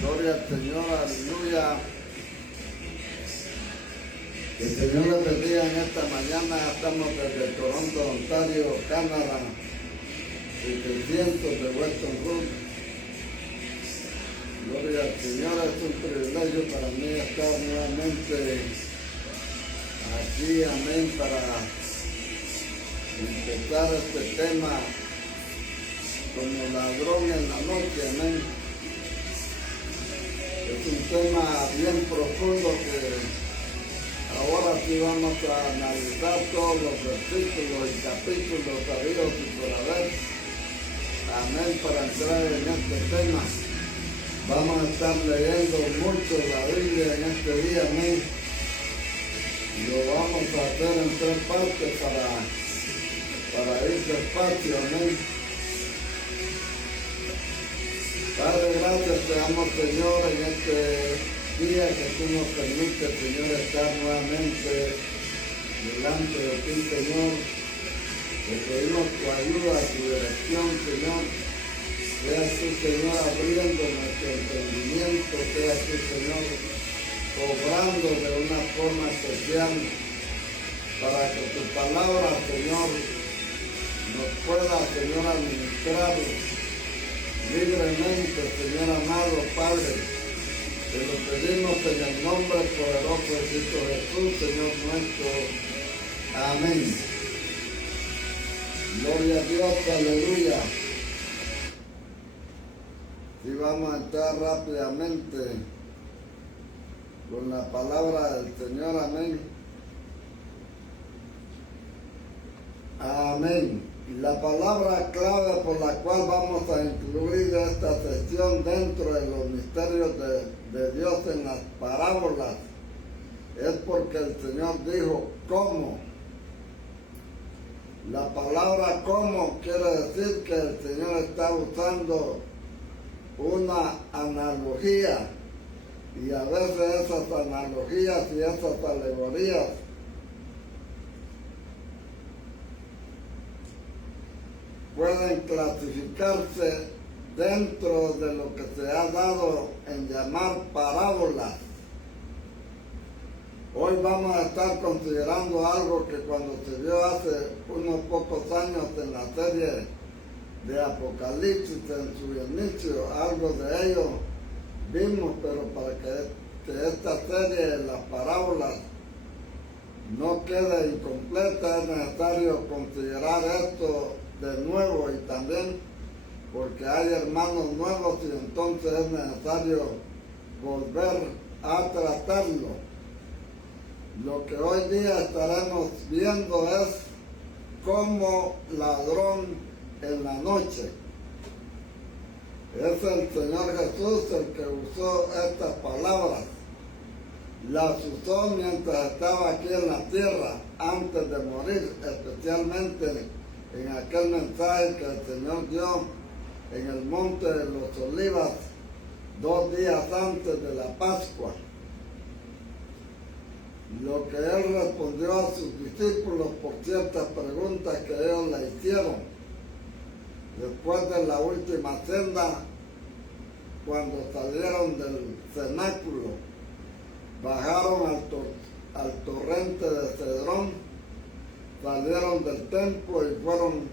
Gloria al Señor, aleluya. Que el Señor les bendiga en esta mañana. Estamos desde Toronto, Ontario, Canadá, 700 de Weston Road. Gloria al Señor, es un privilegio para mí estar nuevamente aquí, amén, para empezar este tema como ladrón en la noche, amén. Es un tema bien profundo que ahora sí vamos a analizar todos los versículos y capítulos sabidos y por haber, amén, para entrar en este tema. Vamos a estar leyendo mucho la Biblia en este día, amén. Lo vamos a hacer en 3 partes para ir despacio, amén. Padre, gracias te damos, Señor, en este día que tú nos permites, Señor, estar nuevamente delante de ti, Señor. Te pedimos tu ayuda, tu dirección, Señor. Seas tú, Señor, abriendo nuestro entendimiento, seas tú, Señor, obrando de una forma especial para que tu palabra, Señor, nos pueda, Señor, administrar libremente, Señor amado Padre. Te lo pedimos en el nombre poderoso de Cristo Jesús, Señor nuestro. Amén. Gloria a Dios, aleluya. Y vamos a entrar rápidamente con la palabra del Señor, amén. Amén. La palabra clave por la cual vamos a incluir esta sesión dentro de los misterios de Dios en las parábolas es porque el Señor dijo ¿cómo? La palabra ¿cómo? Quiere decir que el Señor está usando una analogía, y a veces esas analogías y esas alegorías pueden clasificarse dentro de lo que se ha dado en llamar parábolas. Hoy vamos a estar considerando algo que cuando se vio hace unos pocos años en la serie de Apocalipsis en su inicio, algo de ello vimos, pero para que esta serie de las parábolas no quede incompleta es necesario considerar esto de nuevo, y también porque hay hermanos nuevos y entonces es necesario volver a tratarlo. Lo que hoy día estaremos viendo es como ladrón en la noche. Es el Señor Jesús el que usó estas palabras. Las usó mientras estaba aquí en la tierra, antes de morir, especialmente en aquel mensaje que el Señor dio en el monte de los Olivas 2 días antes de la Pascua. Lo que Él respondió a sus discípulos por ciertas preguntas que ellos le hicieron. Después de la última cena, cuando salieron del cenáculo, bajaron al torrente de Cedrón, salieron del templo y fueron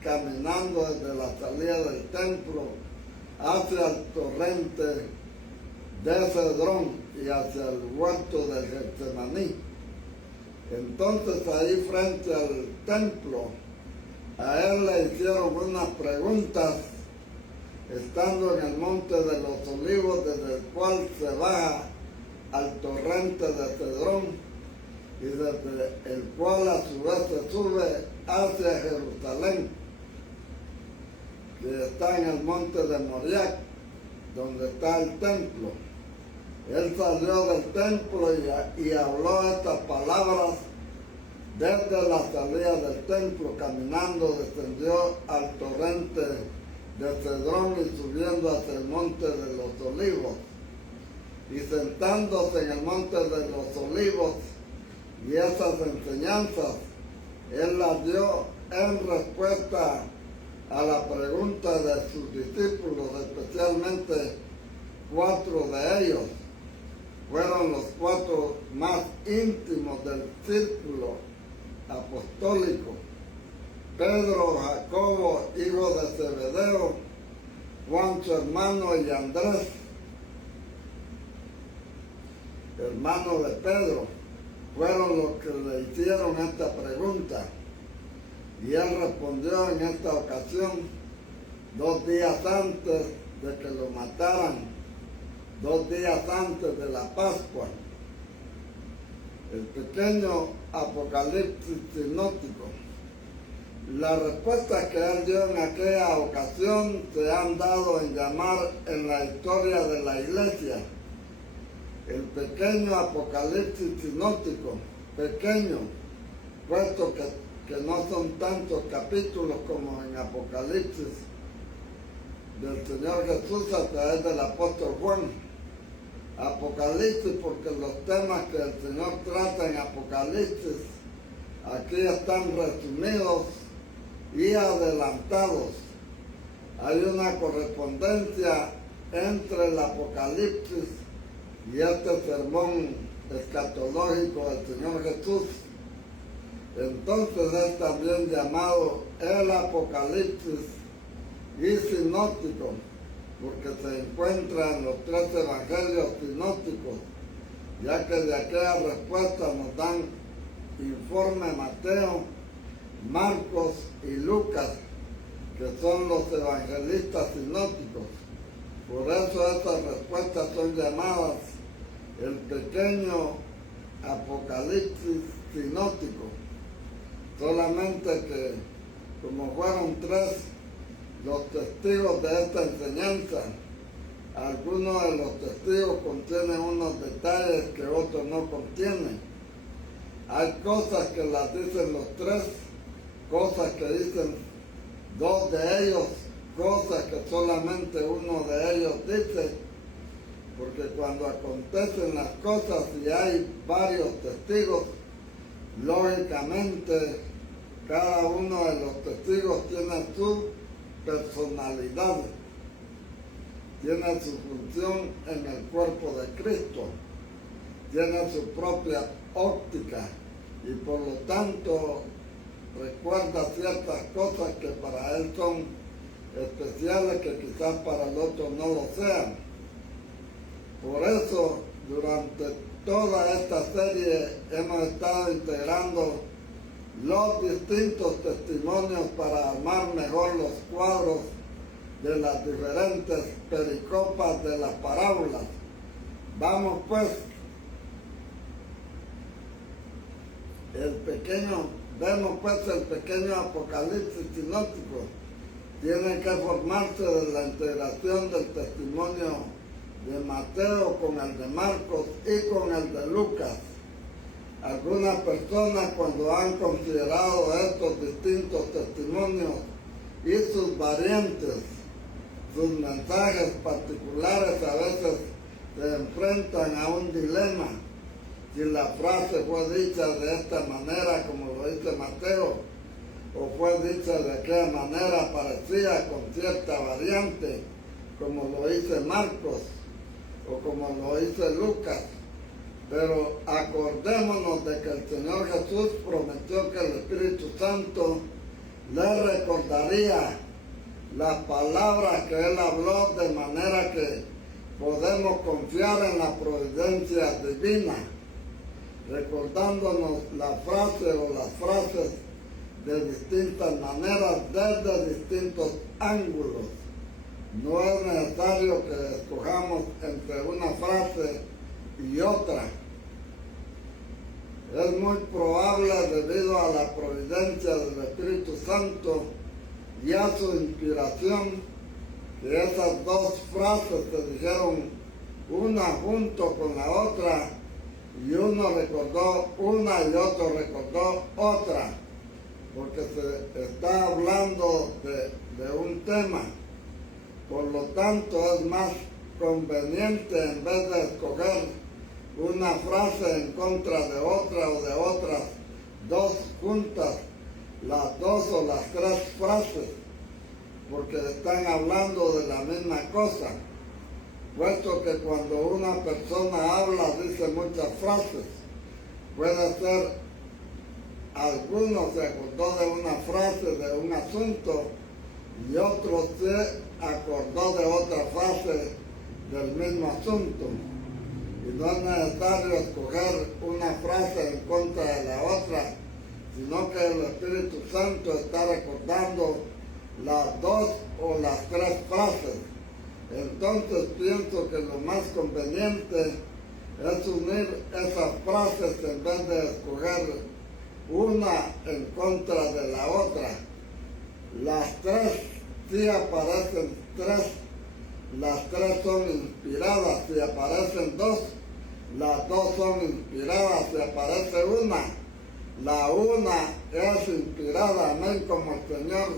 caminando desde la salida del templo hacia el torrente de Cedrón y hacia el huerto de Getsemaní. Entonces ahí frente al templo a él le hicieron unas preguntas estando en el monte de los Olivos, desde el cual se baja al torrente de Cedrón y desde el cual a su vez se sube hacia Jerusalén, que está en el monte de Moriah, donde está el templo. Él salió del templo y habló estas palabras desde la salida del templo, caminando, descendió al torrente de Cedrón y subiendo hacia el monte de los Olivos. Y sentándose en el monte de los Olivos, y esas enseñanzas Él las dio en respuesta a la pregunta de sus discípulos, especialmente 4 de ellos fueron los 4 más íntimos del círculo apostólico: Pedro, Jacobo, hijo de Zebedeo, Juan su hermano y Andrés, hermano de Pedro. Fueron los que le hicieron esta pregunta. Y él respondió en esta ocasión, 2 días antes de que lo mataran, 2 días antes de la Pascua. El pequeño apocalipsis sinóptico. Las respuestas que él dio en aquella ocasión se han dado en llamar en la historia de la iglesia el pequeño apocalipsis sinóptico. Pequeño, puesto que no son tantos capítulos como en Apocalipsis del Señor Jesús a través del apóstol Juan. Apocalipsis porque los temas que el Señor trata en Apocalipsis aquí están resumidos y adelantados. Hay una correspondencia entre el Apocalipsis y este sermón escatológico del Señor Jesús. Entonces es también llamado el Apocalipsis y sinóptico, porque se encuentra en los 3 evangelios sinópticos, ya que de aquella respuesta nos dan informe Mateo, Marcos y Lucas, que son los evangelistas sinópticos. Por eso estas respuestas son llamadas el pequeño Apocalipsis sinóptico. Solamente que, como fueron 3 los testigos de esta enseñanza, algunos de los testigos contienen unos detalles que otros no contienen. Hay cosas que las dicen los 3, cosas que dicen 2 de ellos, cosas que solamente uno de ellos dice, porque cuando acontecen las cosas y hay varios testigos, lógicamente cada uno de los testigos tiene su personalidad, tiene su función en el cuerpo de Cristo, tiene su propia óptica y por lo tanto recuerda ciertas cosas que para él son especiales que quizás para el otro no lo sean. Por eso durante toda esta serie hemos estado integrando los distintos testimonios para armar mejor los cuadros de las diferentes pericopas de las parábolas. Vamos pues, vemos pues el pequeño apocalipsis sinóptico. Tiene que formarse de la integración del testimonio de Mateo con el de Marcos y con el de Lucas. Algunas personas, cuando han considerado estos distintos testimonios y sus variantes, sus mensajes particulares, a veces se enfrentan a un dilema. Si la frase fue dicha de esta manera, como lo dice Mateo, o fue dicha de aquella manera parecida con cierta variante, como lo dice Marcos, o como lo dice Lucas. Pero acordémonos de que el Señor Jesús prometió que el Espíritu Santo le recordaría las palabras que Él habló, de manera que podemos confiar en la providencia divina, recordándonos la frase o las frases de distintas maneras, desde distintos ángulos. No es necesario que escojamos entre una frase y otra. Es muy probable, debido a la providencia del Espíritu Santo y a su inspiración, que esas 2 frases se dijeron una junto con la otra, y uno recordó una y otro recordó otra, porque se está hablando de un tema. Por lo tanto, es más conveniente, en vez de escoger una frase en contra de otra o de otras 2 juntas, las 2 o las 3 frases, porque están hablando de la misma cosa. puesto que cuando una persona habla dice muchas frases. Puede ser alguno se acordó de una frase de un asunto y otro se acordó de otra frase del mismo asunto. Y no es necesario escoger una frase en contra de la otra, sino que el Espíritu Santo está recordando las dos o las tres frases. Entonces pienso que lo más conveniente es unir esas frases en vez de escoger una en contra de la otra. Las tres sí aparecen tres, las tres son inspiradas. Si aparecen dos, las dos son inspiradas. Si aparece una, la una es inspirada. Amén, como el Señor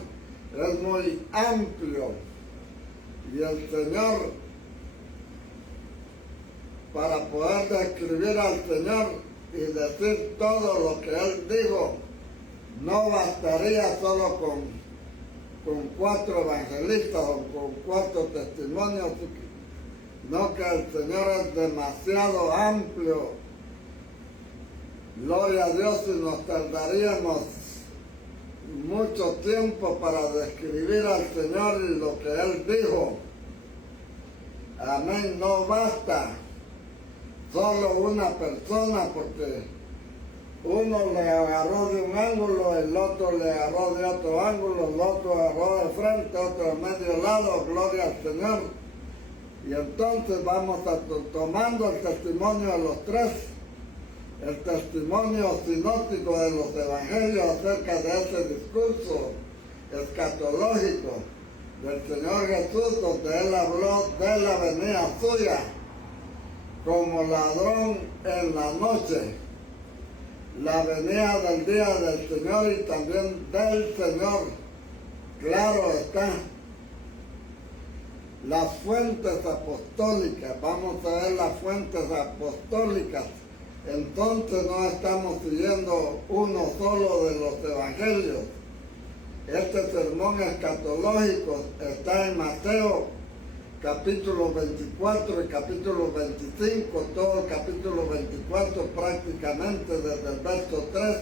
es muy amplio. Y el Señor, para poder describir al Señor y decir todo lo que Él dijo, no bastaría solo con 4 evangelistas o con 4 testimonios, no, que el Señor es demasiado amplio. Gloria a Dios, y nos tardaríamos mucho tiempo para describir al Señor y lo que Él dijo. Amén, no basta solo una persona, porque uno le agarró de un ángulo, el otro le agarró de otro ángulo, el otro agarró de frente, otro a medio lado, gloria al Señor. Y entonces vamos tomando el testimonio de los tres, el testimonio sinóptico de los evangelios acerca de ese discurso escatológico del Señor Jesús, donde Él habló de la venida suya como ladrón en la noche, la venida del día del Señor y también del Señor. Claro está, las fuentes apostólicas, vamos a ver las fuentes apostólicas. Entonces no estamos siguiendo uno solo de los evangelios. Este sermón escatológico está en Mateo capítulo 24 y capítulo 25, todo el capítulo 24 prácticamente desde el verso 3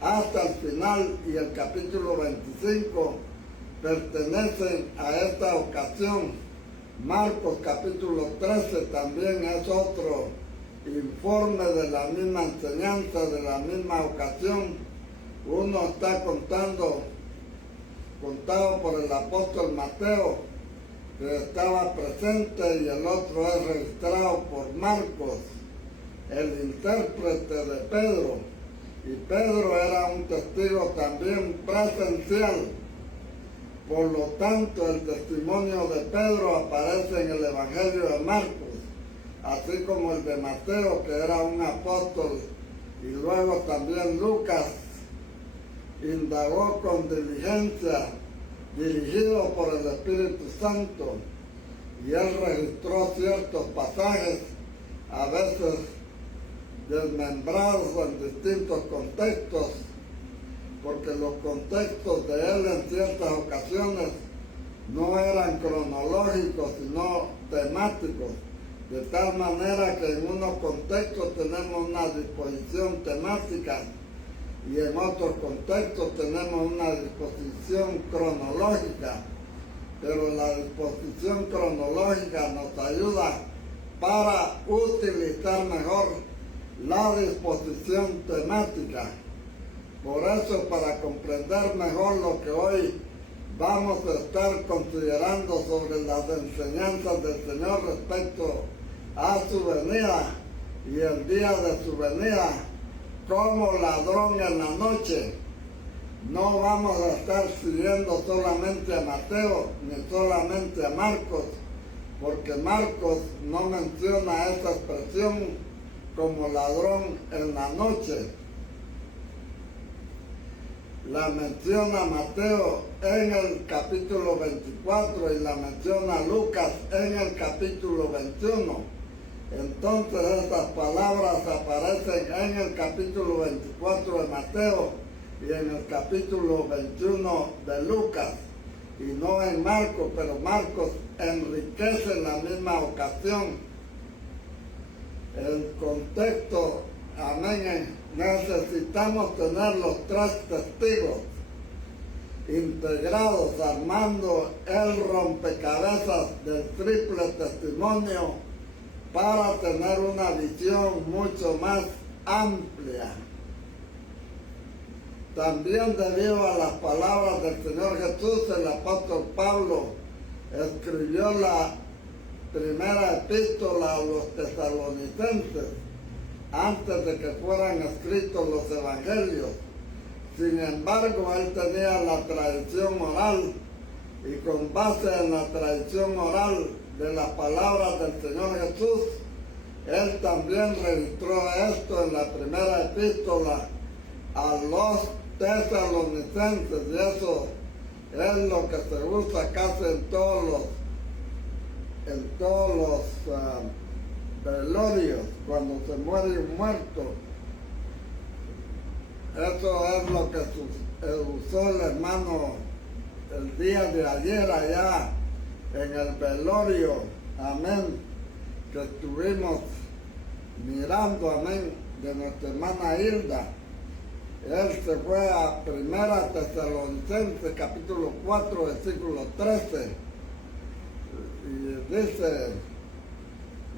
hasta el final, y el capítulo 25 pertenecen a esta ocasión. Marcos capítulo 13 también es otro informe de la misma enseñanza, de la misma ocasión. Uno está contado por el apóstol Mateo, que estaba presente, y el otro es registrado por Marcos, el intérprete de Pedro. Y Pedro era un testigo también presencial. Por lo tanto, el testimonio de Pedro aparece en el Evangelio de Marcos, así como el de Mateo, que era un apóstol, y luego también Lucas indagó con diligencia, dirigido por el Espíritu Santo, y él registró ciertos pasajes, a veces desmembrados en distintos contextos, porque los contextos de él en ciertas ocasiones no eran cronológicos, sino temáticos, de tal manera que en unos contextos tenemos una disposición temática y en otros contextos tenemos una disposición cronológica, pero la disposición cronológica nos ayuda para utilizar mejor la disposición temática. Por eso, para comprender mejor lo que hoy vamos a estar considerando sobre las enseñanzas del Señor respecto a su venida y el día de su venida, como ladrón en la noche, no vamos a estar siguiendo solamente a Mateo ni solamente a Marcos, porque Marcos no menciona esa expresión como ladrón en la noche. La menciona Mateo en el capítulo 24 y la menciona Lucas en el capítulo 21. Entonces estas palabras aparecen en el capítulo 24 de Mateo y en el capítulo 21 de Lucas. y no en Marcos, pero Marcos enriquece en la misma ocasión. El contexto, amén, necesitamos tener los tres testigos integrados, armando el rompecabezas del triple testimonio para tener una visión mucho más amplia. También debido a las palabras del Señor Jesús, el apóstol Pablo escribió la primera epístola a los tesalonicenses antes de que fueran escritos los evangelios. Sin embargo, él tenía la tradición oral y con base en la tradición oral de las palabras del Señor Jesús, él también registró esto en la primera epístola a los tesalonicenses, y eso es lo que se usa casi en todos los velorios, cuando se muere un muerto. Eso es lo que usó el hermano el día de ayer allá en el velorio, amén, que estuvimos mirando, amén, de nuestra hermana Hilda. Él se fue a Primera Tesalonicenses, capítulo 4, versículo 13, y dice,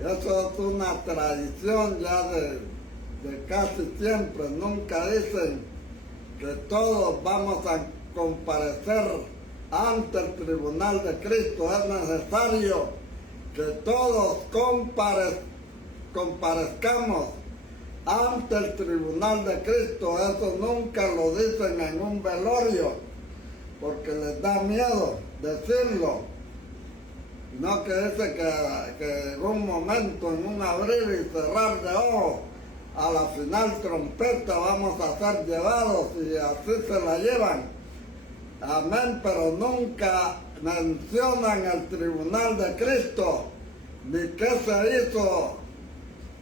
eso es una tradición ya de casi siempre, nunca dicen que todos vamos a comparecer ante el tribunal de Cristo. Es necesario que todos comparezcamos ante el tribunal de Cristo. Eso nunca lo dicen en un velorio porque les da miedo decirlo. No que dice que en un momento, en un abrir y cerrar de ojos, a la final trompeta vamos a ser llevados y así se la llevan. Amén, pero nunca mencionan el tribunal de Cristo, ni qué se hizo,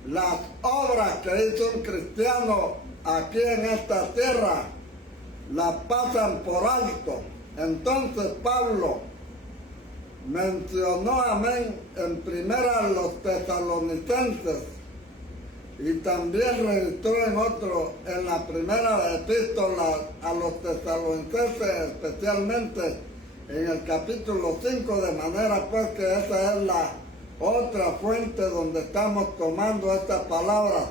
las obras que hizo un cristiano aquí en esta tierra, las pasan por alto. Entonces Pablo mencionó, amén, en primera a los tesalonicenses, y también registró en la primera epístola a los tesalonicenses, especialmente en el capítulo 5, de manera pues que esa es la otra fuente donde estamos tomando esta palabra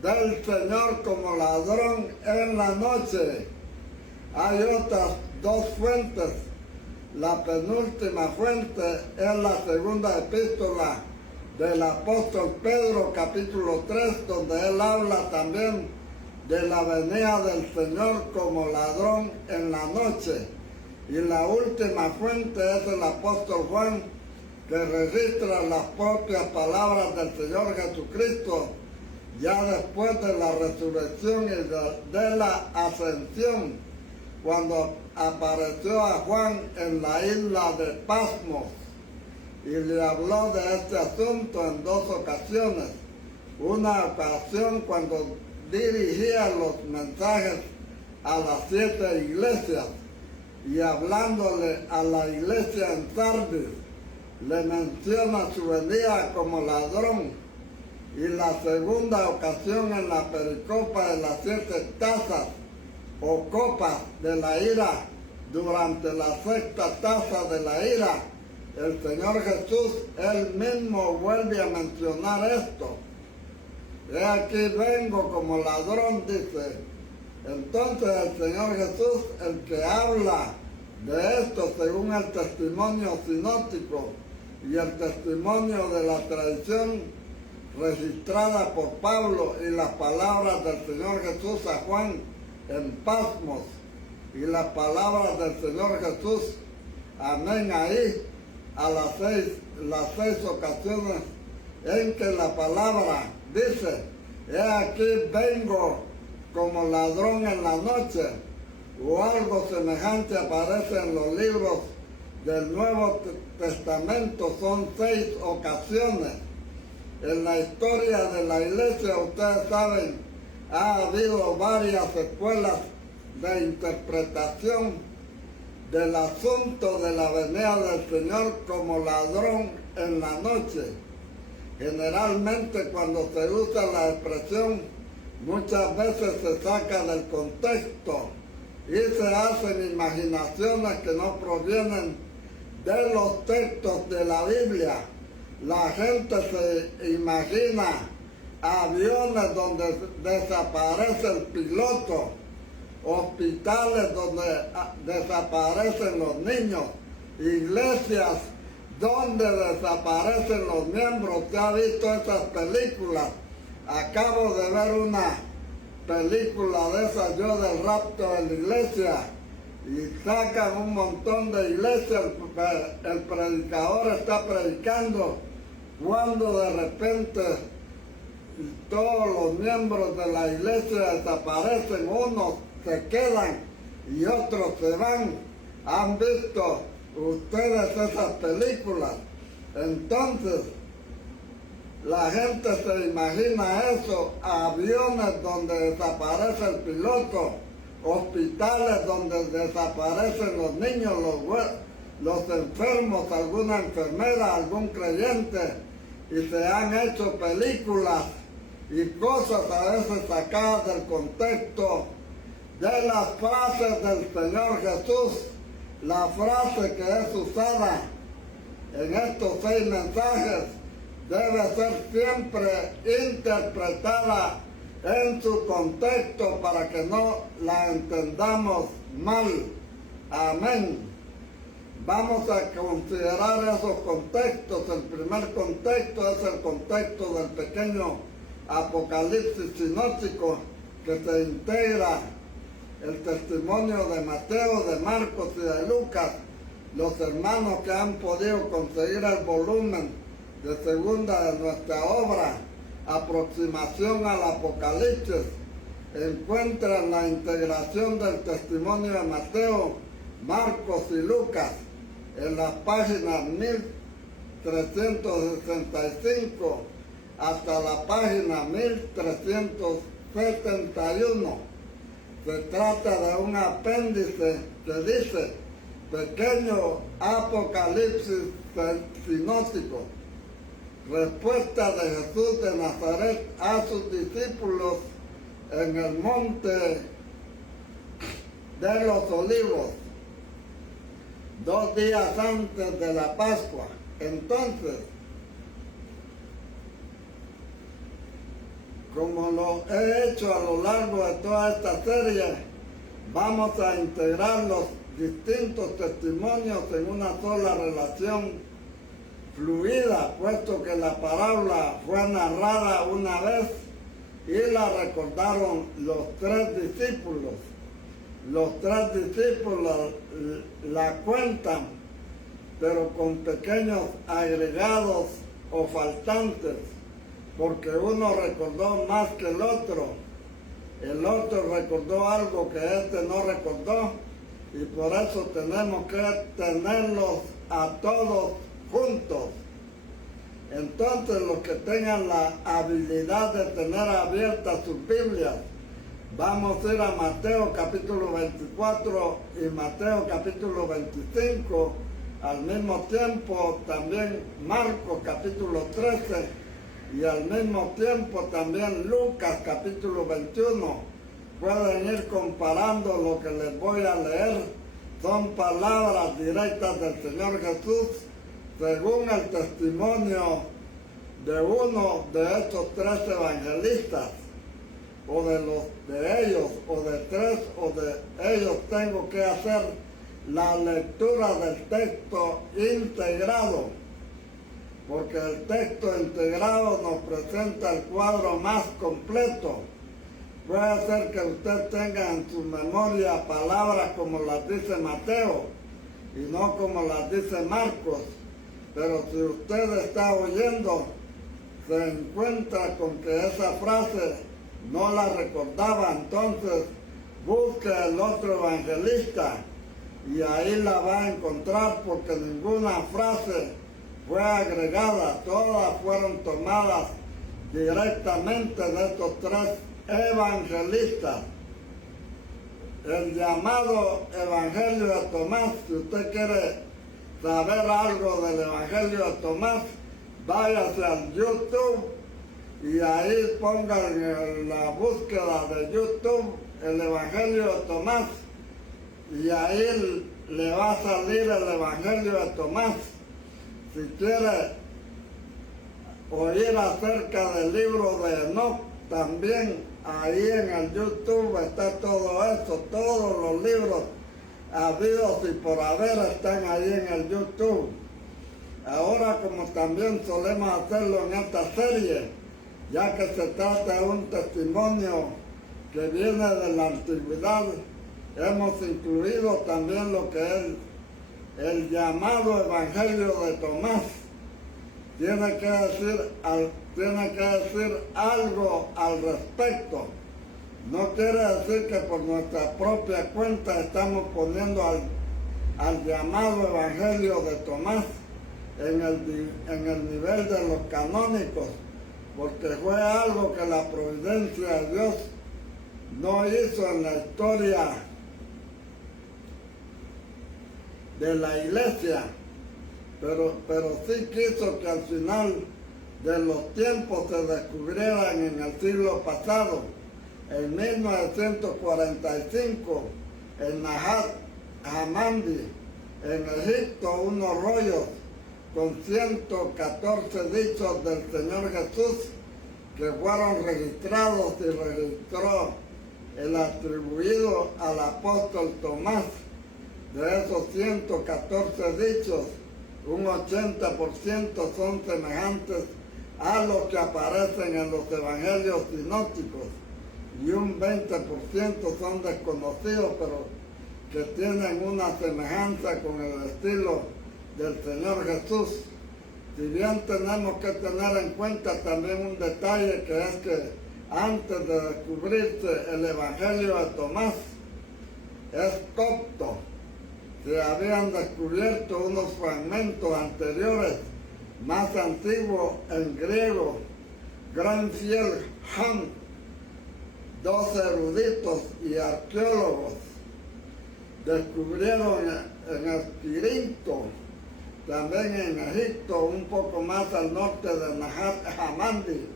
del Señor como ladrón en la noche. Hay otras dos fuentes. La penúltima fuente es la segunda epístola del apóstol Pedro, capítulo 3, donde él habla también de la venida del Señor como ladrón en la noche. Y la última fuente es el apóstol Juan, que registra las propias palabras del Señor Jesucristo ya después de la resurrección y de la ascensión, cuando apareció a Juan en la isla de Patmos y le habló de este asunto en dos ocasiones. Una ocasión cuando dirigía los mensajes a las 7 iglesias y hablándole a la iglesia en Sardis, le menciona su venida como ladrón. Y la segunda ocasión en la pericopa de las 7 tazas o copas de la ira, durante la sexta taza de la ira, el Señor Jesús, él mismo vuelve a mencionar esto. He aquí vengo como ladrón, dice. Entonces el Señor Jesús, el que habla de esto según el testimonio sinóptico y el testimonio de la tradición registrada por Pablo y las palabras del Señor Jesús a Juan en Patmos y las palabras del Señor Jesús, amén, ahí a las seis ocasiones en que la palabra dice, he aquí vengo como ladrón en la noche, o algo semejante aparece en los libros del Nuevo Testamento. Son 6 ocasiones. En la historia de la iglesia, ustedes saben, ha habido varias escuelas de interpretación del asunto de la venida del Señor como ladrón en la noche. Generalmente cuando se usa la expresión, muchas veces se saca del contexto y se hacen imaginaciones que no provienen de los textos de la Biblia. La gente se imagina aviones donde desaparece el piloto, hospitales donde desaparecen los niños, iglesias donde desaparecen los miembros. ¿Usted ha visto esas películas? Acabo de ver una película de esas yo del rapto de la iglesia y sacan un montón de iglesias, el predicador está predicando cuando de repente todos los miembros de la iglesia desaparecen, unos se quedan y otros se van. ¿Han visto ustedes esas películas? Entonces, la gente se imagina eso, aviones donde desaparece el piloto, hospitales donde desaparecen los niños, los enfermos, alguna enfermera, algún creyente, y se han hecho películas y cosas a veces sacadas del contexto de las frases del Señor Jesús. La frase que es usada en estos 6 mensajes debe ser siempre interpretada en su contexto para que no la entendamos mal. Amén. Vamos a considerar esos contextos. El primer contexto es el contexto del pequeño Apocalipsis sinóptico, que se integra el testimonio de Mateo, de Marcos y de Lucas. Los hermanos que han podido conseguir el volumen de segunda de nuestra obra, Aproximación al Apocalipsis, encuentran la integración del testimonio de Mateo, Marcos y Lucas en las páginas 1365 hasta la página 1371. Se trata de un apéndice que dice Pequeño Apocalipsis sinóptico. Respuesta de Jesús de Nazaret a sus discípulos en el monte de los Olivos, 2 días antes de la Pascua. Entonces, como lo he hecho a lo largo de toda esta serie, vamos a integrar los distintos testimonios en una sola relación fluida, puesto que la parábola fue narrada una vez y la recordaron los 3 discípulos. Los 3 discípulos la cuentan, pero con pequeños agregados o faltantes, porque uno recordó más que el otro recordó algo que este no recordó, y por eso tenemos que tenerlos a todos juntos. Entonces, los que tengan la habilidad de tener abiertas sus Biblias, vamos a ir a Mateo capítulo 24 y Mateo capítulo 25, al mismo tiempo también Marcos capítulo 13 y al mismo tiempo también Lucas capítulo 21. Pueden ir comparando lo que les voy a leer. Son palabras directas del Señor Jesús según el testimonio de uno de estos 3 evangelistas, o de ellos, o de 3, o de ellos. Tengo que hacer la lectura del texto integrado, porque el texto integrado nos presenta el cuadro más completo. Puede ser que usted tenga en su memoria palabras como las dice Mateo y no como las dice Marcos, pero si usted está oyendo, se encuentra con que esa frase no la recordaba, entonces busque el otro evangelista y ahí la va a encontrar, porque ninguna frase fue agregada, todas fueron tomadas directamente de estos 3 evangelistas. el llamado Evangelio de Tomás. Si usted quiere saber algo del Evangelio de Tomás, váyase al YouTube y ahí ponga en la búsqueda de YouTube el Evangelio de Tomás y ahí le va a salir el Evangelio de Tomás. Si quiere oír acerca del libro de Enoch, también ahí en el YouTube está todo eso, todos los libros habidos y por haber están ahí en el YouTube. Ahora, como también solemos hacerlo en esta serie, ya que se trata de un testimonio que viene de la antigüedad, hemos incluido también lo que es el llamado Evangelio de Tomás. Tiene que decir algo al respecto. No quiere decir que por nuestra propia cuenta estamos poniendo al llamado Evangelio de Tomás en el nivel de los canónicos, porque fue algo que la providencia de Dios no hizo en la historia de la iglesia, pero sí quiso que al final de los tiempos se descubrieran en el siglo pasado. En 1945, en Nahal Hammadi, en Egipto, unos rollos con 114 dichos del Señor Jesús que fueron registrados y registró el atribuido al apóstol Tomás. De esos 114 dichos, un 80% son semejantes a los que aparecen en los evangelios sinópticos y un 20% son desconocidos, pero que tienen una semejanza con el estilo del Señor Jesús. Si bien tenemos que tener en cuenta también un detalle, que es que antes de descubrirse el Evangelio de Tomás, es copto. Se habían descubierto unos fragmentos anteriores, más antiguos, en griego. Granfiel Han, 2 eruditos y arqueólogos, descubrieron en Esquirinto, también en Egipto, un poco más al norte de Nahal Hammadi,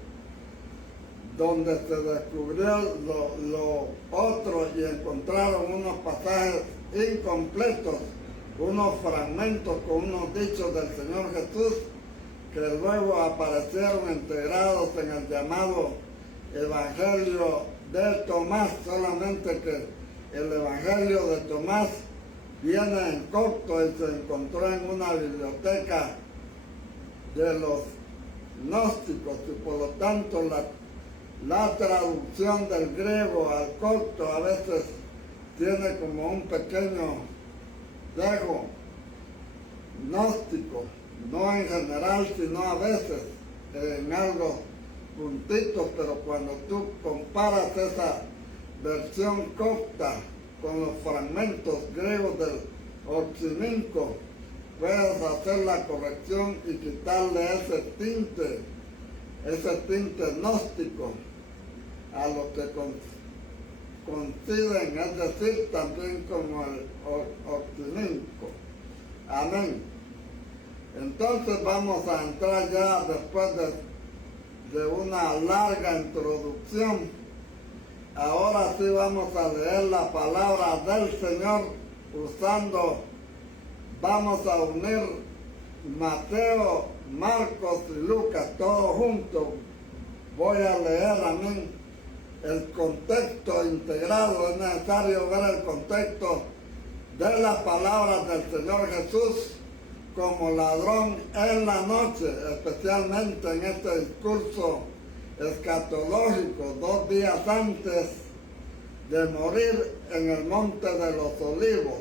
donde se descubrió lo otro y encontraron unos pasajes incompletos, unos fragmentos con unos dichos del Señor Jesús que luego aparecieron integrados en el llamado Evangelio de Tomás, solamente que el Evangelio de Tomás viene en copto y se encontró en una biblioteca de los gnósticos y por lo tanto la traducción del griego al copto a veces tiene como un pequeño dejo gnóstico, no en general, sino a veces en algo puntitos, pero cuando tú comparas esa versión copta con los fragmentos griegos del Oximinco, puedes hacer la corrección y quitarle ese tinte gnóstico a lo que coinciden, es decir, también como el Oximinco. Amén. Entonces vamos a entrar ya después de una larga introducción. Ahora sí vamos a leer la palabra del Señor vamos a unir Mateo, Marcos y Lucas, todos juntos. Voy a leer a mí el contexto integrado. Es necesario ver el contexto de las palabras del Señor Jesús como ladrón en la noche, especialmente en este discurso escatológico, 2 días antes de morir en el Monte de los Olivos.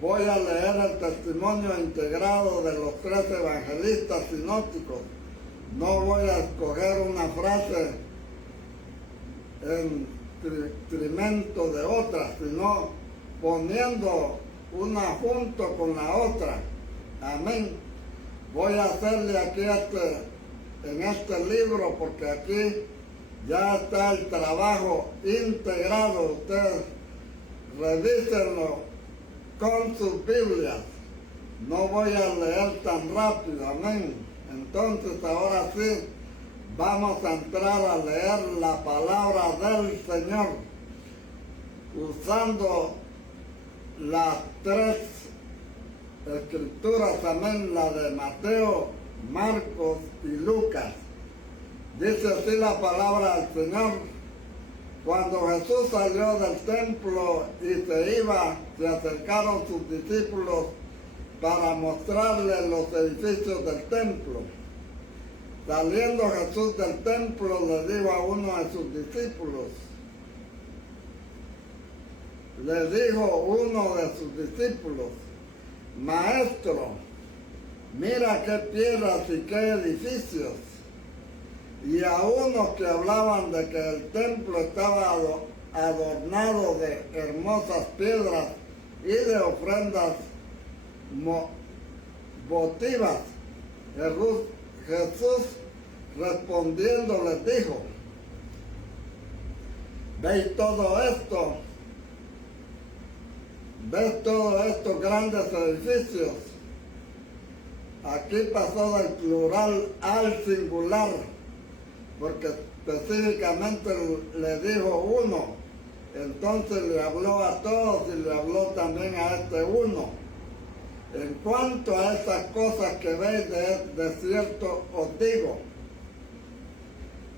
Voy a leer el testimonio integrado de los 3 evangelistas sinópticos. No voy a escoger una frase en detrimento de otra, sino poniendo una junto con la otra. Amén. Voy a hacerle aquí en este libro, porque aquí ya está el trabajo integrado. Ustedes revísenlo con sus Biblias. No voy a leer tan rápido, amén. Entonces ahora sí, vamos a entrar a leer la palabra del Señor, usando las tres escrituras, amén, la de Mateo, Marcos y Lucas. Dice así la palabra del Señor: cuando Jesús salió del templo y se iba, se acercaron sus discípulos para mostrarle los edificios del templo. Saliendo Jesús del templo, le dijo a uno de sus discípulos, Maestro, mira qué piedras y qué edificios. Y a unos que hablaban de que el templo estaba adornado de hermosas piedras y de ofrendas votivas, Jesús respondiendo les dijo: ¿Ves todos estos grandes edificios? Aquí pasó del plural al singular, porque específicamente le dijo uno, entonces le habló a todos y le habló también a este uno. En cuanto a esas cosas que veis de cierto os digo,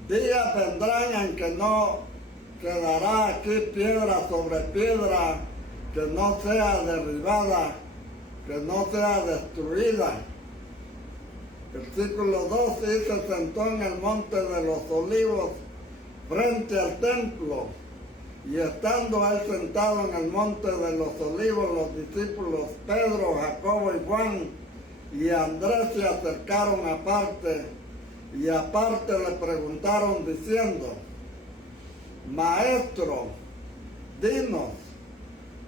días vendrán en que no quedará aquí piedra sobre piedra que no sea derribada, que no sea destruida. Versículo 12 dice: se sentó en el monte de los olivos frente al templo, y estando él sentado en el monte de los olivos, los discípulos Pedro, Jacobo y Juan y Andrés se acercaron aparte, y aparte le preguntaron diciendo: Maestro, dinos,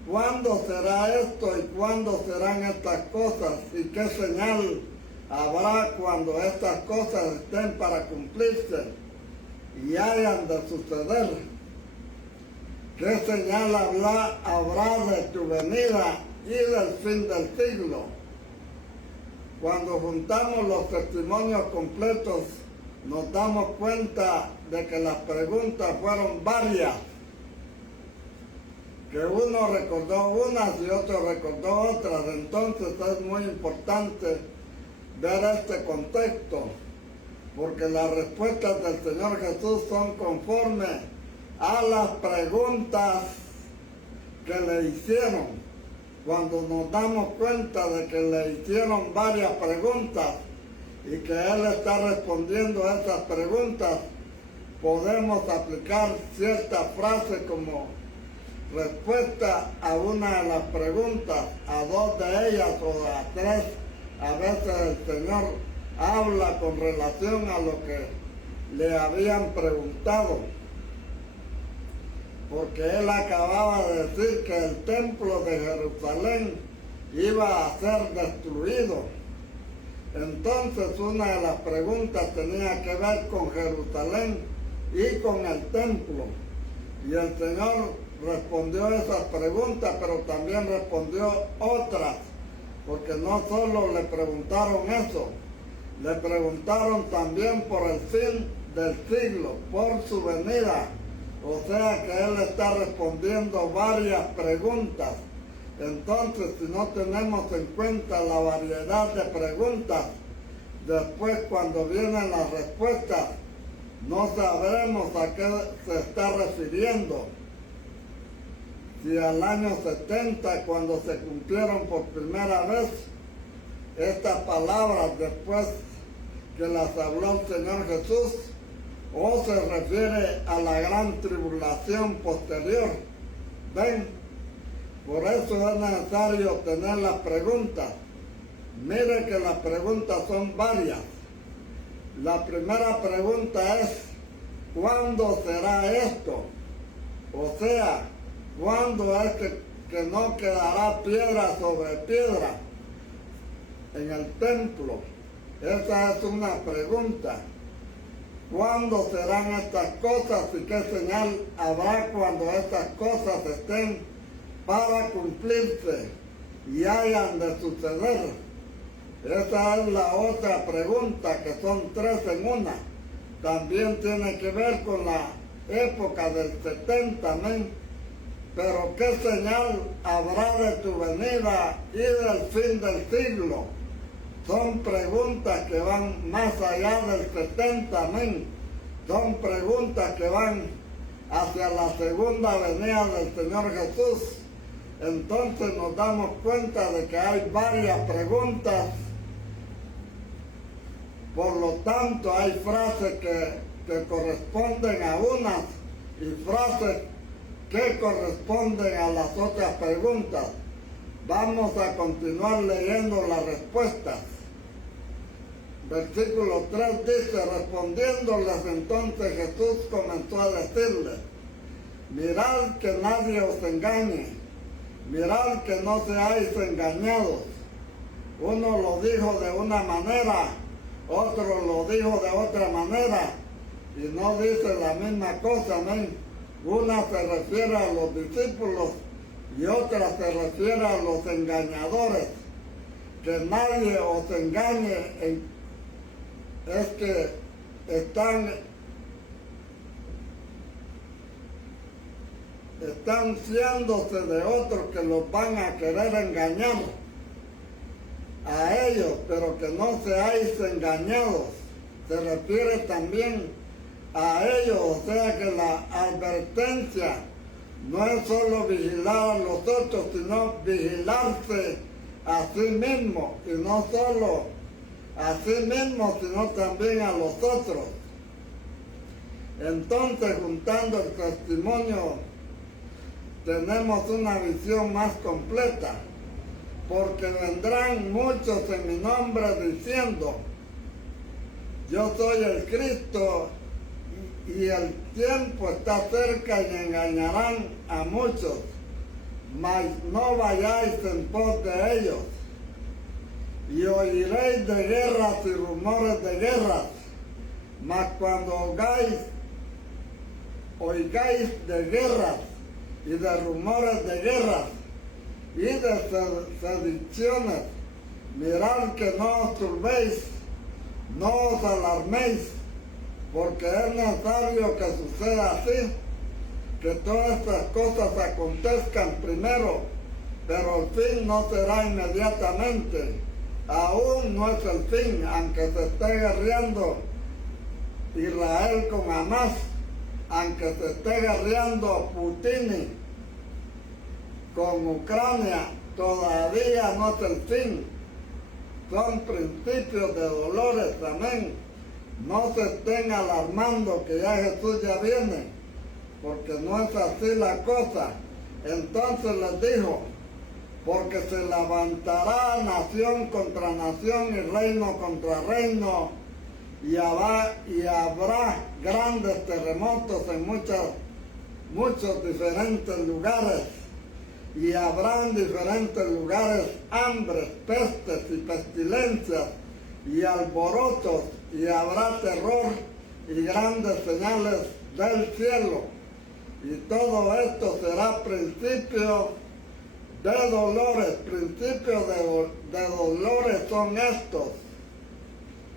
¿cuándo será esto y cuándo serán estas cosas? ¿Y qué señal habrá cuando estas cosas estén para cumplirse y hayan de suceder? ¿Qué señal habrá de tu venida y del fin del siglo? Cuando juntamos los testimonios completos, nos damos cuenta de que las preguntas fueron varias, que uno recordó unas y otro recordó otras. Entonces es muy importante ver este contexto, porque las respuestas del Señor Jesús son conforme a las preguntas que le hicieron. Cuando nos damos cuenta de que le hicieron varias preguntas y que Él está respondiendo a esas preguntas, podemos aplicar ciertas frases como respuesta a una de las preguntas, a dos de ellas o a tres. A veces el Señor habla con relación a lo que le habían preguntado, porque Él acababa de decir que el templo de Jerusalén iba a ser destruido. Entonces una de las preguntas tenía que ver con Jerusalén y con el templo. Y el Señor respondió esas preguntas, pero también respondió otras, porque no solo le preguntaron eso, le preguntaron también por el fin del siglo, por su venida. O sea que Él está respondiendo varias preguntas. Entonces, si no tenemos en cuenta la variedad de preguntas, después cuando vienen las respuestas, no sabremos a qué se está refiriendo. Si al año 70, cuando se cumplieron por primera vez estas palabras después que las habló el Señor Jesús, o se refiere a la gran tribulación posterior. ¿Ven? Por eso es necesario tener las preguntas. Mire que las preguntas son varias. La primera pregunta es: ¿cuándo será esto? O sea, ¿cuándo es que no quedará piedra sobre piedra en el templo? Esa es una pregunta. ¿Cuándo serán estas cosas y qué señal habrá cuando estas cosas estén para cumplirse y hayan de suceder. Esa es la otra pregunta, que son tres en una. También tiene que ver con la época del 70, amén. Pero ¿qué señal habrá de tu venida y del fin del siglo? Son preguntas que van más allá del 70, amén. Son preguntas que van hacia la segunda venida del Señor Jesús. Entonces nos damos cuenta de que hay varias preguntas. Por lo tanto, hay frases que corresponden a unas y frases que corresponden a las otras preguntas. Vamos a continuar leyendo las respuestas. Versículo 3 dice: respondiéndoles entonces Jesús comenzó a decirles: mirad que nadie os engañe, mirad que no seáis engañados. Uno lo dijo de una manera, otro lo dijo de otra manera, y no dice la misma cosa, amén. Una se refiere a los discípulos y otra se refiere a los engañadores. Que nadie os engañe, es que están fiándose de otros que los van a querer engañar a ellos, pero que no seáis engañados. Se refiere también a ellos, o sea que la advertencia no es solo vigilar a los otros, sino vigilarse a sí mismo, y no solo a sí mismo, sino también a los otros. Entonces, juntando el testimonio, tenemos una visión más completa, porque vendrán muchos en mi nombre diciendo: yo soy el Cristo, y el tiempo está cerca, y engañarán a muchos, mas no vayáis en pos de ellos. Y oiréis de guerras y rumores de guerras, mas cuando oigáis de guerras y de rumores de guerras y de sediciones, mirad que no os turbéis, no os alarméis, porque es necesario que suceda así, que todas estas cosas acontezcan primero, pero el fin no será inmediatamente. Aún no es el fin, aunque se esté guerreando Israel con Hamas, aunque se esté guerreando Putin con Ucrania, todavía no es el fin. Son principios de dolores, amén. No se estén alarmando que ya Jesús ya viene, porque no es así la cosa. Entonces les dijo: porque se levantará nación contra nación y reino contra reino, y habrá grandes terremotos en muchos diferentes lugares, y habrá en diferentes lugares hambres, pestes y pestilencias y alborotos, y habrá terror y grandes señales del cielo. Y todo esto será principio de dolores. Principios de dolores son estos.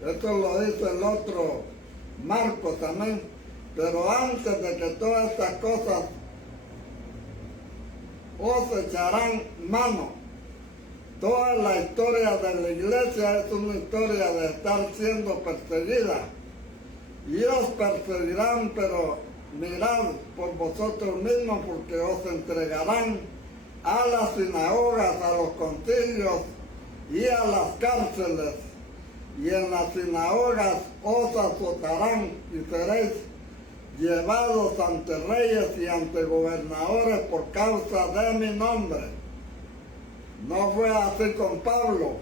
Esto lo dice el otro Marcos también. Pero antes de que todas estas cosas os echarán mano. Toda la historia de la iglesia es una historia de estar siendo perseguida. Y os perseguirán, pero mirad por vosotros mismos, porque os entregarán a las sinagogas, a los concilios y a las cárceles. Y en las sinagogas os azotarán y seréis llevados ante reyes y ante gobernadores por causa de mi nombre. No fue así con Pablo.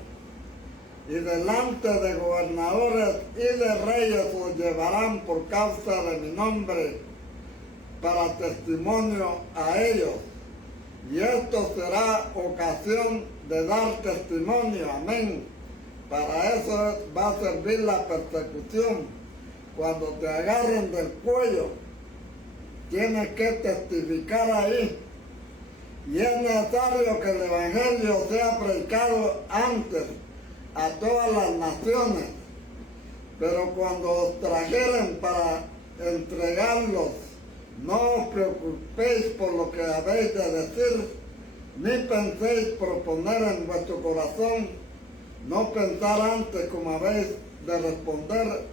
Y delante de gobernadores y de reyes os llevarán por causa de mi nombre, para testimonio a ellos. Y esto será ocasión de dar testimonio, amén. Para eso va a servir la persecución. Cuando te agarren del cuello, tienes que testificar ahí. Y es necesario que el Evangelio sea predicado antes a todas las naciones. Pero cuando os trajeren para entregarlos, no os preocupéis por lo que habéis de decir, ni penséis proponer en vuestro corazón, no pensar antes como habéis de responder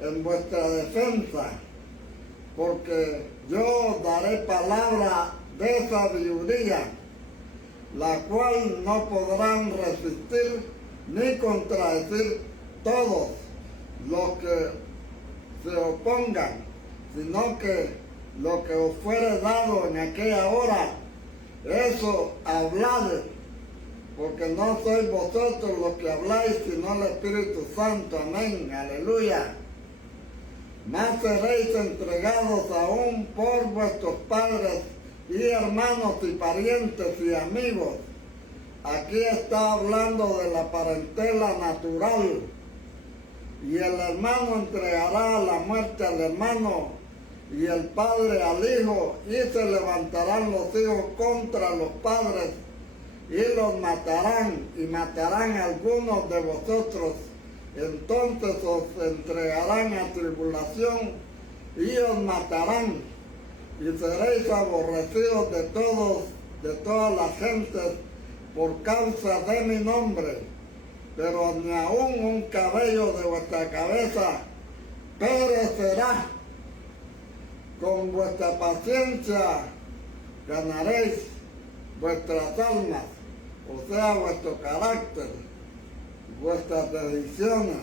en vuestra defensa, porque yo daré palabra de sabiduría, la cual no podrán resistir ni contradecir todos los que se opongan, sino que lo que os fuere dado en aquella hora, eso hablad, porque no sois vosotros los que habláis, sino el Espíritu Santo. Amén, aleluya. Más seréis entregados aún por vuestros padres y hermanos y parientes y amigos. Aquí está hablando de la parentela natural. Y el hermano entregará a la muerte al hermano, y el padre al hijo, y se levantarán los hijos contra los padres, y los matarán, y matarán a algunos de vosotros. Entonces os entregarán a tribulación, y os matarán, y seréis aborrecidos de todas las gentes, por causa de mi nombre. Pero ni aun un cabello de vuestra cabeza perecerá. Con vuestra paciencia ganaréis vuestras almas, o sea, vuestro carácter, vuestras decisiones,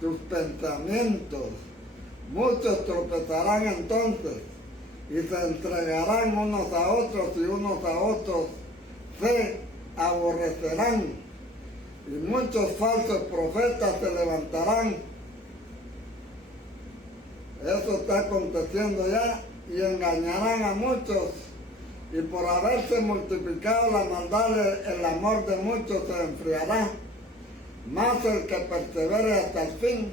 tus pensamientos. Muchos tropezarán entonces y se entregarán unos a otros, y unos a otros se aborrecerán. Y muchos falsos profetas se levantarán. Eso está aconteciendo ya, y engañarán a muchos, y por haberse multiplicado la maldad, el amor de muchos se enfriará. Mas el que persevere hasta el fin,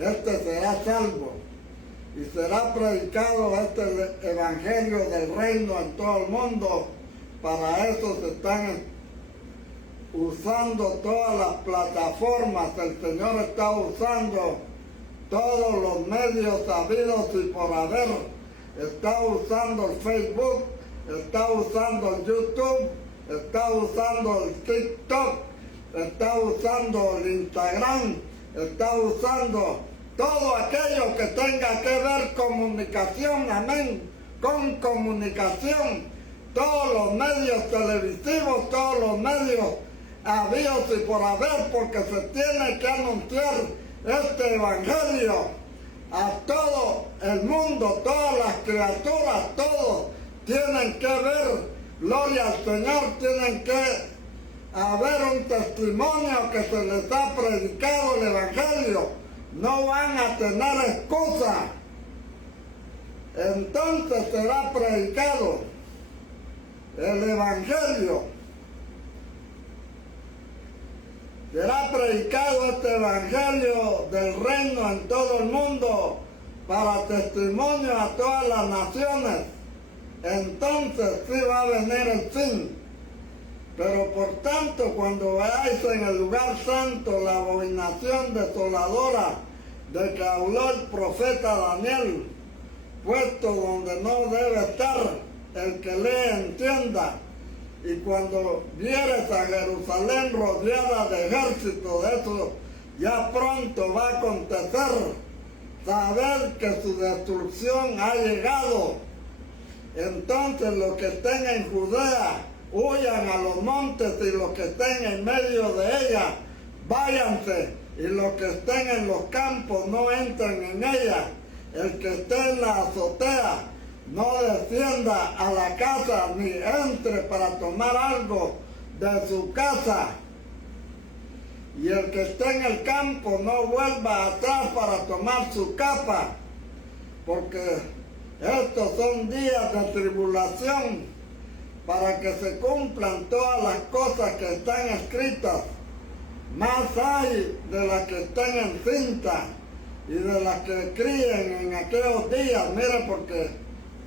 este será salvo. Y será predicado este evangelio del reino en todo el mundo. Para eso se están usando todas las plataformas. El Señor está usando todos los medios habidos y por haber. Está usando el Facebook, está usando el YouTube, está usando el TikTok, está usando el Instagram, está usando todo aquello que tenga que ver comunicación, amén, con comunicación. Todos los medios televisivos, todos los medios habidos y por haber, porque se tiene que anunciar este evangelio a todo el mundo, todas las criaturas, todos tienen que ver, gloria al Señor, tienen que haber un testimonio que se les ha predicado el evangelio, no van a tener excusa. Entonces será predicado el evangelio. Será predicado este evangelio del reino en todo el mundo para testimonio a todas las naciones. Entonces sí va a venir el fin. Pero por tanto, cuando veáis en el lugar santo la abominación desoladora de que habló el profeta Daniel, puesto donde no debe estar, el que lee entienda. Y cuando vieres a Jerusalén rodeada de ejércitos, eso ya pronto va a acontecer. Sabed que su destrucción ha llegado. Entonces los que estén en Judea, huyan a los montes, y los que estén en medio de ella, váyanse. Y los que estén en los campos, no entren en ella. El que esté en la azotea, no descienda a la casa, ni entre para tomar algo de su casa. Y el que esté en el campo, no vuelva atrás para tomar su capa, porque estos son días de tribulación, para que se cumplan todas las cosas que están escritas. Más hay de las que estén encintas y de las que críen en aquellos días. Mire, porque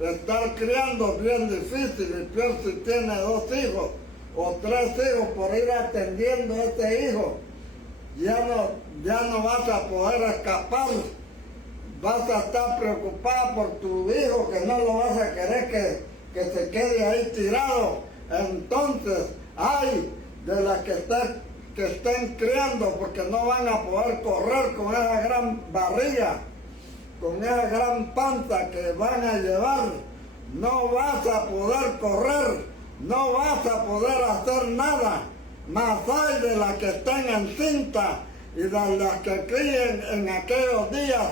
estar criando es bien difícil, y peor si tiene 2 hijos o 3 hijos, por ir atendiendo a este hijo. Ya no vas a poder escapar, vas a estar preocupada por tu hijo, que no lo vas a querer que se quede ahí tirado. Entonces, ay de las que estén criando, porque no van a poder correr con esa gran barriga, con esa gran panza que van a llevar. No vas a poder correr, no vas a poder hacer nada. Más hay de las que estén encinta y de las que críen en aquellos días,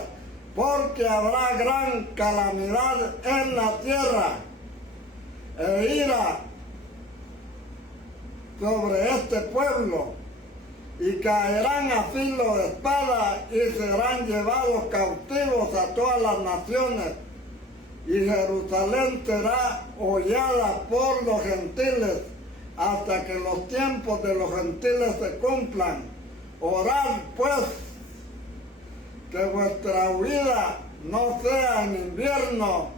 porque habrá gran calamidad en la tierra e ira sobre este pueblo, y caerán a filo de espada y serán llevados cautivos a todas las naciones, y Jerusalén será hollada por los gentiles hasta que los tiempos de los gentiles se cumplan. Orad pues que vuestra huida no sea en invierno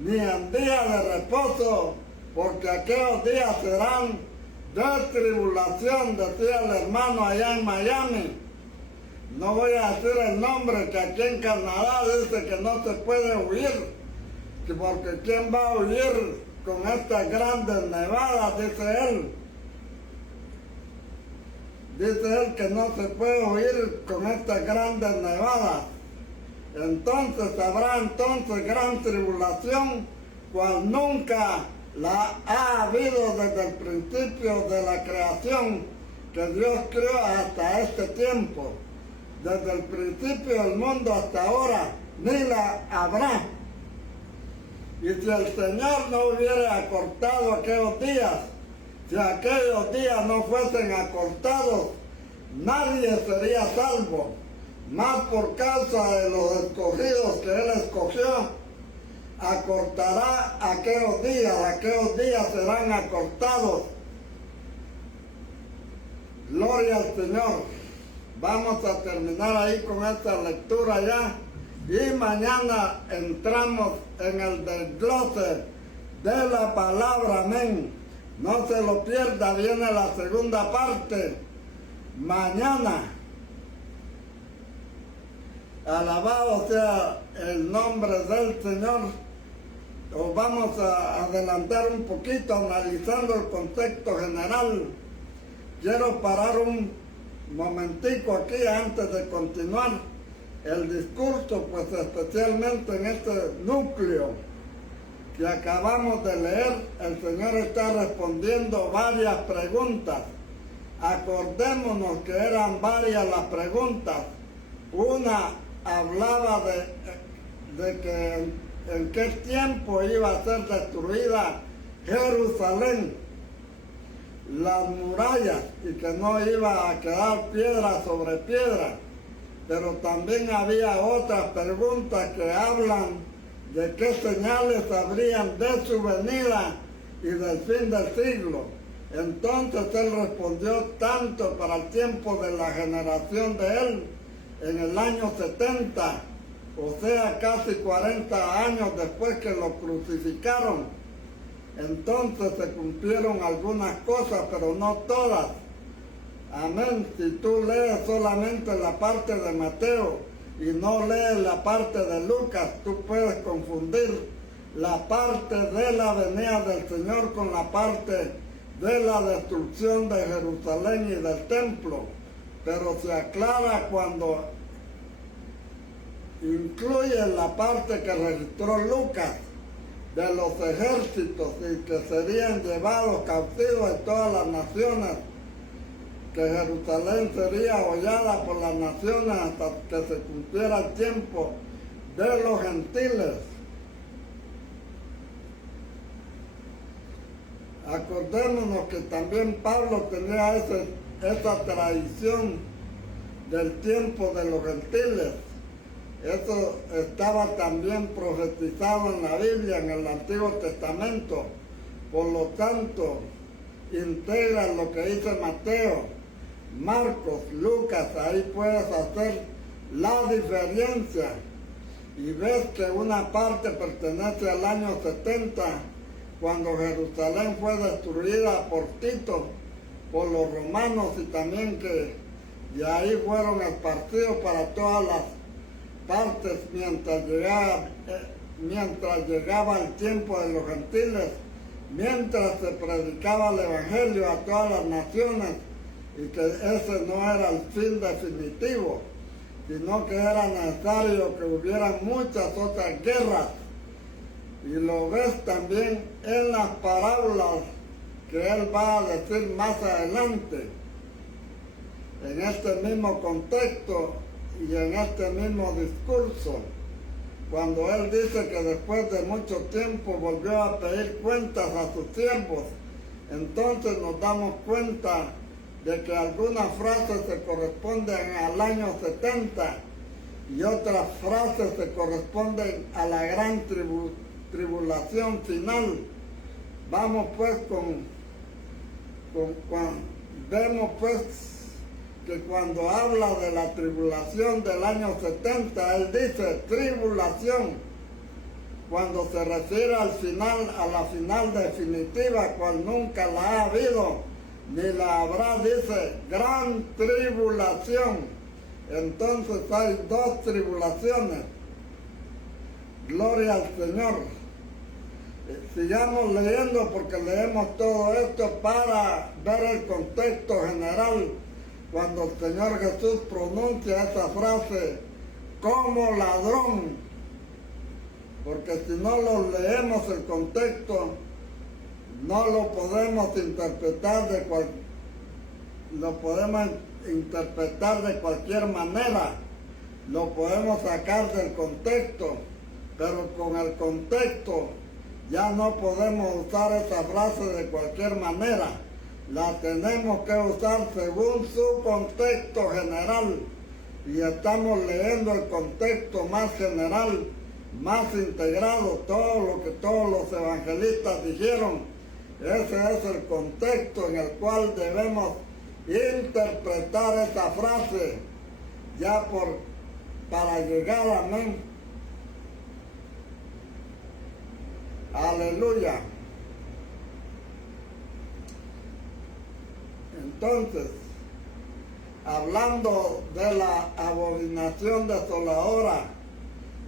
ni en día de reposo, porque aquellos días serán de tribulación, decía el hermano allá en Miami. No voy a decir el nombre, que aquí en Canadá dice que no se puede huir, que porque ¿quién va a huir con estas grandes nevadas? Dice él. Dice él que no se puede huir con estas grandes nevadas. Entonces habrá gran tribulación, cual nunca la ha habido desde el principio de la creación que Dios creó hasta este tiempo. Desde el principio del mundo hasta ahora, ni la habrá. Y si el Señor no hubiera acortado aquellos días, si aquellos días no fuesen acortados, nadie sería salvo. Más por causa de los escogidos que Él escogió, acortará aquellos días serán acortados. Gloria al Señor. Vamos a terminar ahí con esta lectura ya, y mañana entramos en el desglose de la palabra. Amén. No se lo pierda, viene la segunda parte mañana. Alabado sea el nombre del Señor. Os vamos a adelantar un poquito analizando el contexto general. Quiero parar un momentico aquí antes de continuar el discurso, pues especialmente en este núcleo que acabamos de leer, el Señor está respondiendo varias preguntas. Acordémonos que eran varias las preguntas. Una hablaba de que en qué tiempo iba a ser destruida Jerusalén, las murallas, y que no iba a quedar piedra sobre piedra. Pero también había otras preguntas que hablan de qué señales habrían de su venida y del fin del siglo. Entonces él respondió tanto para el tiempo de la generación de él, en el año 70, o sea, casi 40 años después que lo crucificaron. Entonces se cumplieron algunas cosas, pero no todas. Amén. Si tú lees solamente la parte de Mateo y no lees la parte de Lucas, tú puedes confundir la parte de la venida del Señor con la parte de la destrucción de Jerusalén y del templo. Pero se aclara cuando incluye la parte que registró Lucas de los ejércitos y que serían llevados cautivos en todas las naciones, que Jerusalén sería hollada por las naciones hasta que se cumpliera el tiempo de los gentiles. Acordémonos que también Pablo tenía esa tradición del tiempo de los gentiles. Eso estaba también profetizado en la Biblia, en el Antiguo Testamento. Por lo tanto, integra lo que dice Mateo, Marcos, Lucas. Ahí puedes hacer la diferencia. y ves que una parte pertenece al año 70, cuando Jerusalén fue destruida por Tito, por los romanos, y también que de ahí fueron esparcidos para todas las partes mientras llegaba el tiempo de los gentiles, mientras se predicaba el evangelio a todas las naciones, y que ese no era el fin definitivo, sino que era necesario que hubieran muchas otras guerras. Y lo ves también en las parábolas que él va a decir más adelante, en este mismo contexto y en este mismo discurso, cuando él dice que después de mucho tiempo volvió a pedir cuentas a sus siervos. Entonces nos damos cuenta de que algunas frases se corresponden al año 70 y otras frases se corresponden a la gran tribulación final. Vamos pues vemos pues que cuando habla de la tribulación del año 70, él dice tribulación, cuando se refiere al final, a la final definitiva, cual nunca la ha habido, ni la habrá, dice gran tribulación. Entonces hay dos tribulaciones. Gloria al Señor. Sigamos leyendo, porque leemos todo esto para ver el contexto general cuando el Señor Jesús pronuncia esa frase como ladrón, porque si no lo leemos el contexto, no lo podemos interpretar de cualquier manera, lo podemos sacar del contexto, pero con el contexto ya no podemos usar esa frase de cualquier manera. La tenemos que usar según su contexto general, y estamos leyendo el contexto más general, más integrado, todo lo que todos los evangelistas dijeron. Ese es el contexto en el cual debemos interpretar esa frase ya para llegar a amén. Aleluya. Entonces, hablando de la abominación desoladora,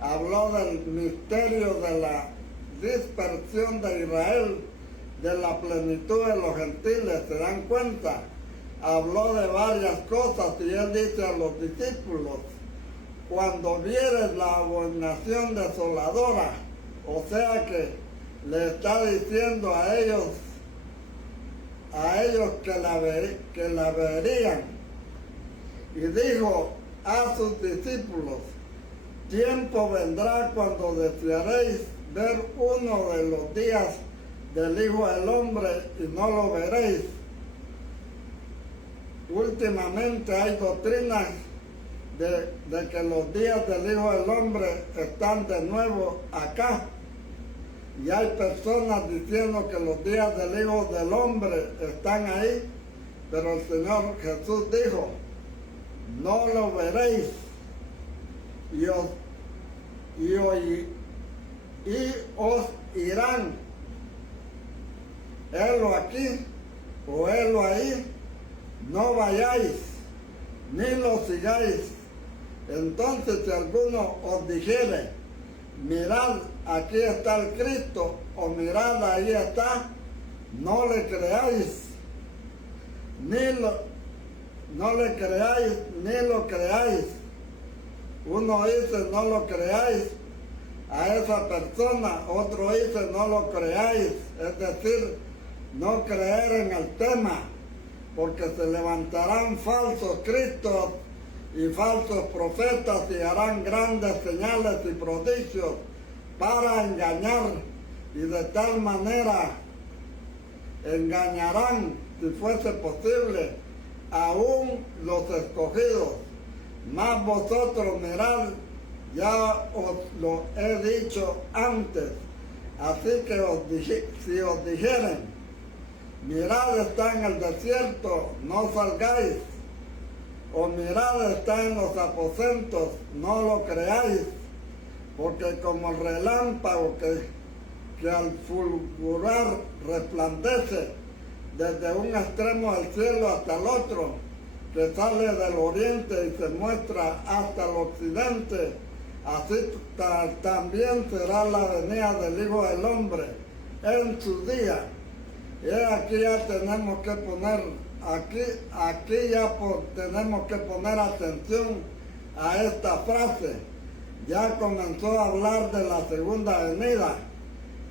habló del misterio de la dispersión de Israel, de la plenitud de los gentiles. ¿Se dan cuenta? Habló de varias cosas, y él dice a los discípulos: cuando vieres la abominación desoladora, o sea que le está diciendo a ellos que la verían. Y dijo a sus discípulos: tiempo vendrá cuando desearéis ver uno de los días del Hijo del Hombre y no lo veréis. Últimamente hay doctrinas de que los días del Hijo del Hombre están de nuevo acá. Y hay personas diciendo que los días del Hijo del Hombre están ahí, pero el Señor Jesús dijo: no lo veréis, y os irán. Helo aquí o helo ahí, no vayáis, ni lo sigáis. Entonces, si alguno os dijere: mirad, aquí está el Cristo, o mirad, ahí está, no le creáis, no le creáis, ni lo creáis. Uno dice: no lo creáis a esa persona, otro dice: no lo creáis, es decir, no creer en el tema, porque se levantarán falsos cristos y falsos profetas y harán grandes señales y prodigios para engañar, y de tal manera engañarán, si fuese posible, aún los escogidos. Mas vosotros mirad, ya os lo he dicho antes. Así que si os dijeren: mirad, está en el desierto, no salgáis, o mirad, está en los aposentos, no lo creáis, porque como el relámpago que al fulgurar resplandece desde un extremo del cielo hasta el otro, que sale del oriente y se muestra hasta el occidente, así también será la venida del Hijo del Hombre en su día. Y aquí ya tenemos que poner, tenemos que poner atención a esta frase. Ya comenzó a hablar de la segunda venida,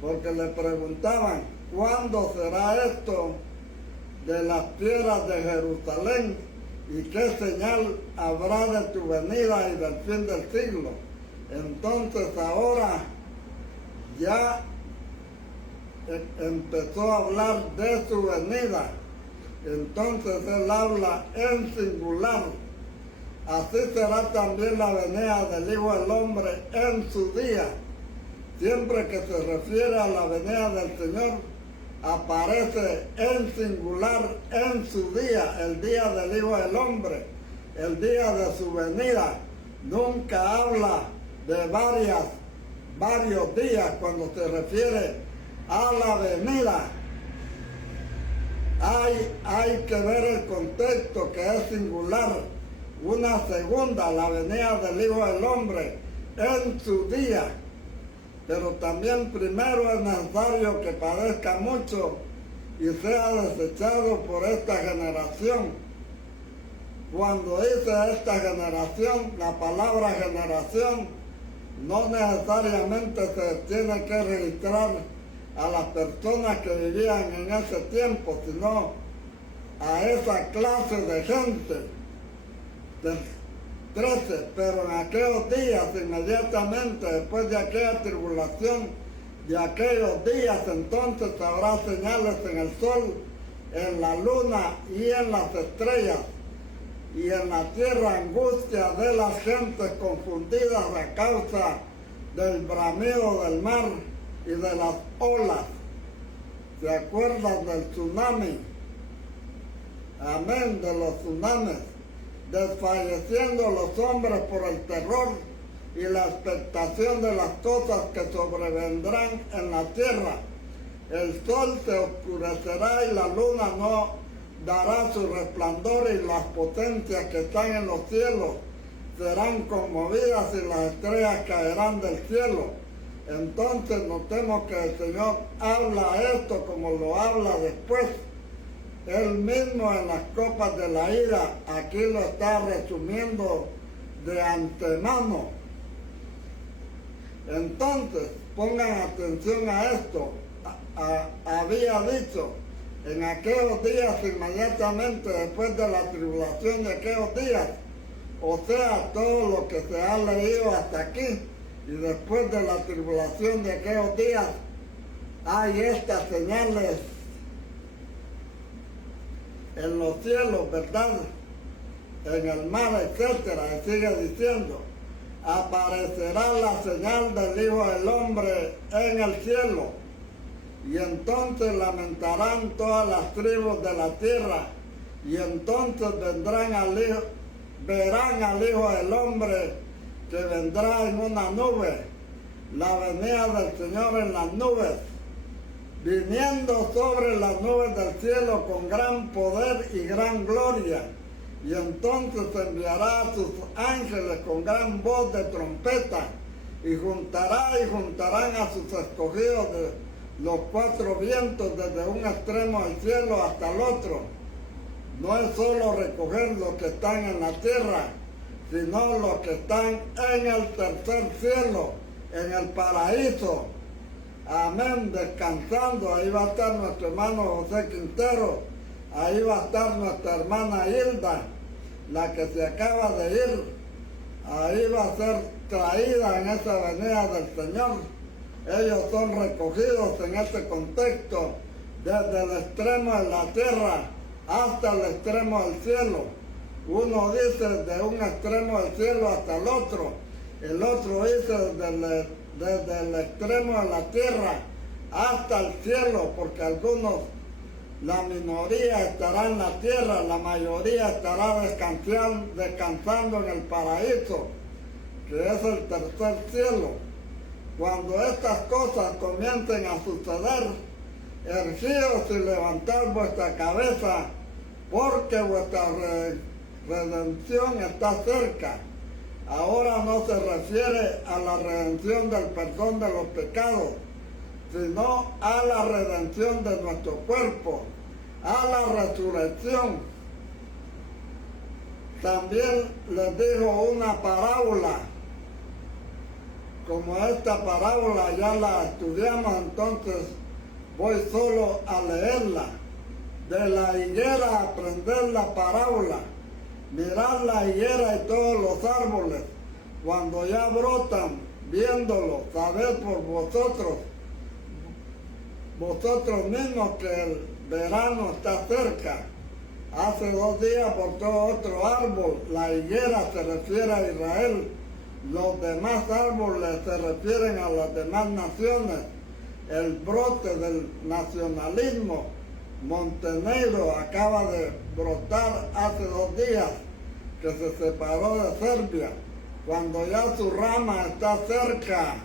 porque le preguntaban, ¿cuándo será esto de las piedras de Jerusalén? ¿Y qué señal habrá de tu venida y del fin del siglo? Entonces ahora ya empezó a hablar de su venida. Entonces él habla en singular. Así será también la venida del Hijo del Hombre en su día. Siempre que se refiere a la venida del Señor, aparece en singular en su día, el día del Hijo del Hombre, el día de su venida. Nunca habla de varios días cuando se refiere a la venida. Hay que ver el contexto, que es singular. Una segunda, la venida del Hijo del Hombre en su día. Pero también primero es necesario que padezca mucho y sea desechado por esta generación. Cuando dice esta generación, la palabra generación no necesariamente se tiene que registrar a las personas que vivían en ese tiempo, sino a esa clase de gente. 13, pero en aquellos días, inmediatamente después de aquella tribulación, de aquellos días, entonces habrá señales en el sol, en la luna y en las estrellas, y en la tierra angustia de las gentes confundidas a causa del bramido del mar y de las olas. ¿Se acuerdan del tsunami? Amén, de los tsunamis. Desfalleciendo los hombres por el terror y la expectación de las cosas que sobrevendrán en la tierra. El sol se oscurecerá y la luna no dará su resplandor, y las potencias que están en los cielos serán conmovidas y las estrellas caerán del cielo. Entonces notemos que el Señor habla esto como lo habla después. Él mismo en las copas de la ira, aquí lo está resumiendo de antemano. Entonces, pongan atención a esto. Había dicho, en aquellos días, inmediatamente después de la tribulación de aquellos días, o sea, todo lo que se ha leído hasta aquí, y después de la tribulación de aquellos días, hay estas señales en los cielos, ¿verdad? En el mar, etcétera. Y sigue diciendo, aparecerá la señal del Hijo del Hombre en el cielo, y entonces lamentarán todas las tribus de la tierra, y entonces verán al Hijo del Hombre que vendrá en una nube, la venida del Señor en las nubes, viniendo sobre las nubes del cielo con gran poder y gran gloria. Y entonces enviará a sus ángeles con gran voz de trompeta, y juntarán a sus escogidos de los cuatro vientos, desde un extremo del cielo hasta el otro. No es solo recoger los que están en la tierra, sino los que están en el tercer cielo, en el paraíso. Amén, descansando. Ahí va a estar nuestro hermano José Quintero, ahí va a estar nuestra hermana Hilda, la que se acaba de ir. Ahí va a ser traída en esa venida del Señor. Ellos son recogidos en este contexto, desde el extremo de la tierra hasta el extremo del cielo. Uno dice de un extremo del cielo hasta el otro dice desde el extremo de la tierra hasta el cielo, porque algunos, la minoría estará en la tierra, la mayoría estará descansando en el paraíso, que es el tercer cielo. Cuando estas cosas comiencen a suceder, erguíos y levantad vuestra cabeza, porque vuestra redención está cerca. Ahora no se refiere a la redención del perdón de los pecados, sino a la redención de nuestro cuerpo, a la resurrección. También les dijo una parábola. Como esta parábola ya la estudiamos, entonces voy solo a leerla. De la higuera aprender la parábola. Mirad la higuera y todos los árboles, cuando ya brotan, viéndolo, sabed por vosotros mismos que el verano está cerca. Hace 2 días brotó otro árbol, la higuera se refiere a Israel, los demás árboles se refieren a las demás naciones. El brote del nacionalismo, Montenegro acaba de brotar hace 2 días, que se separó de Serbia, cuando ya su rama está cerca,